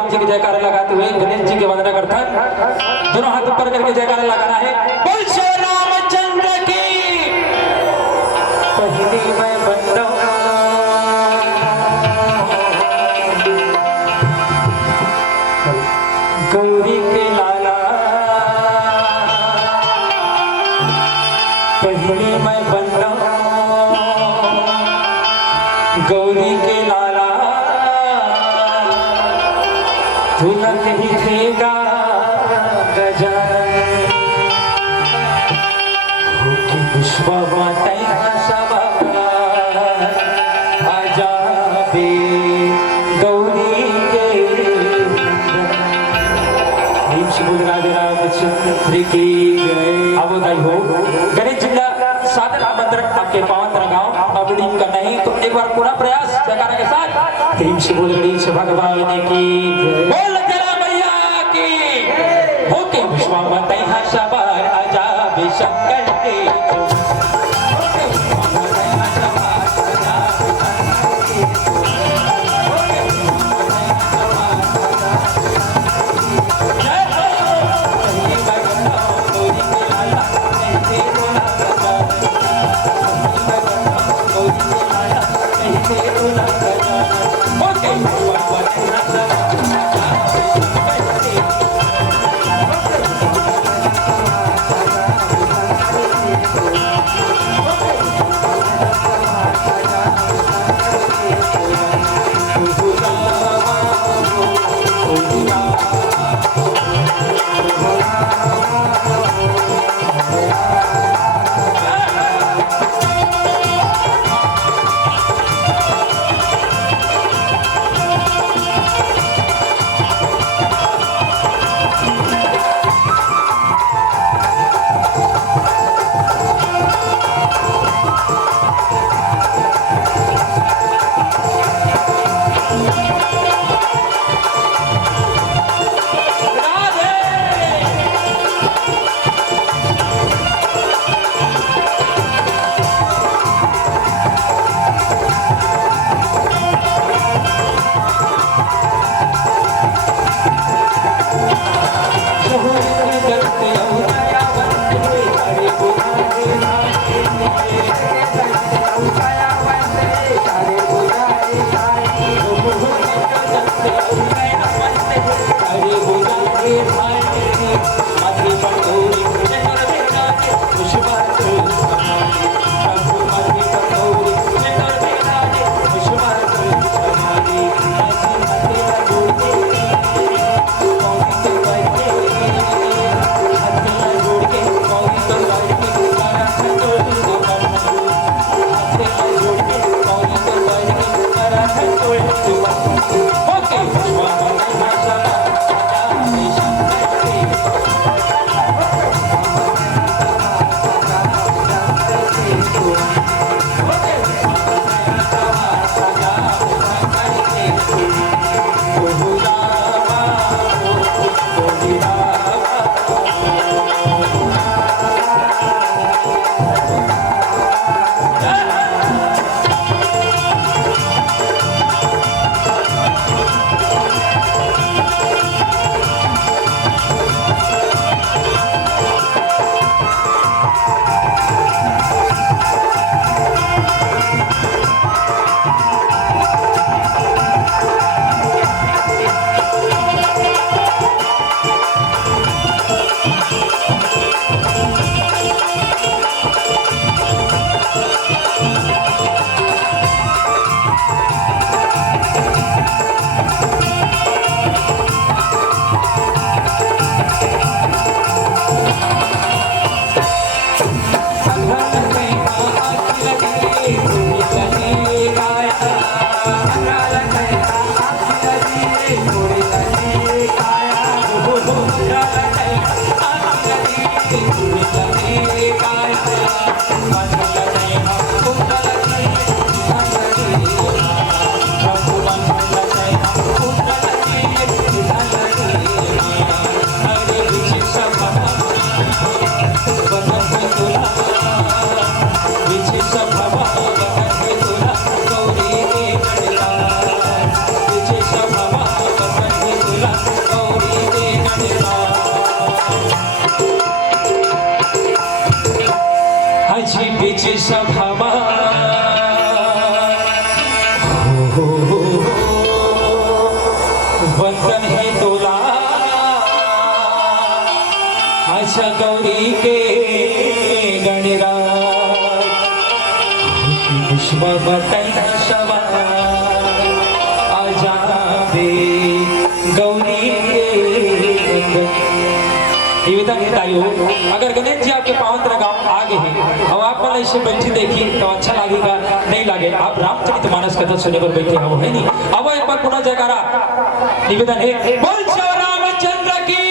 राम जी की जयकारा लगाते हुए गणेश जी की वंदना करता है। दोनों हाथ ऊपर करके जयकारा लगाना है। बोल श्री रामचंद्र की। पहली मैं बंदा गौरी के लाला, पहली मैं बंदा गौरी के लाला, तू न कहीं देगा गजानन हो कि पुष्पा माता सभा आजा बे गौरी के राधे रामचंद्र की अवधाई हो। गणेश जिला साधन आमंत्रण आपके पावन गांव अबड़ी का नहीं तो एक बार पूरा प्रयास जयकारा के साथ प्रेम से बोल गणेश भगवान की बोल तेरा मैया की होके विश्वामित्र है सवार आजा बेशंकर के अच्छा गौरी के गणराज विश्व बताई सवा आजादे गौरी के निवेदन है ताइयों, अगर गणेश जी आपके पावन गांव आ गए हैं और आप मन ऐसे बैठी देखिए तो अच्छा लगेगा, नहीं लगे आप रामचरितमानस कथा सुनने पर बैठे हो है नहीं। अब एक बार पुनः जयकारा निवेदन है, बोल श्री रामचंद्र की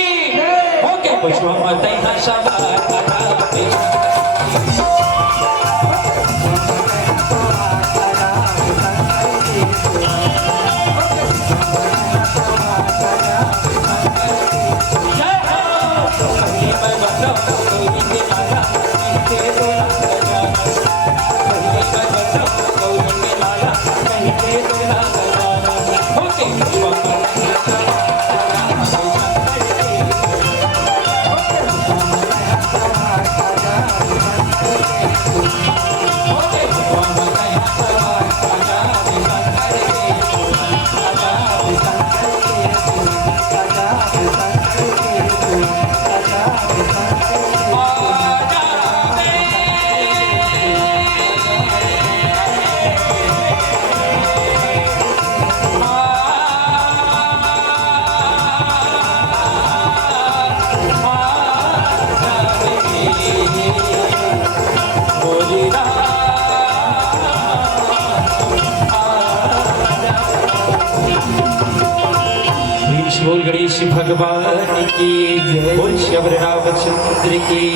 ओके पुष्पमतै बोल गणेश भगवान की जय, बोल श्री रामचंद्र की।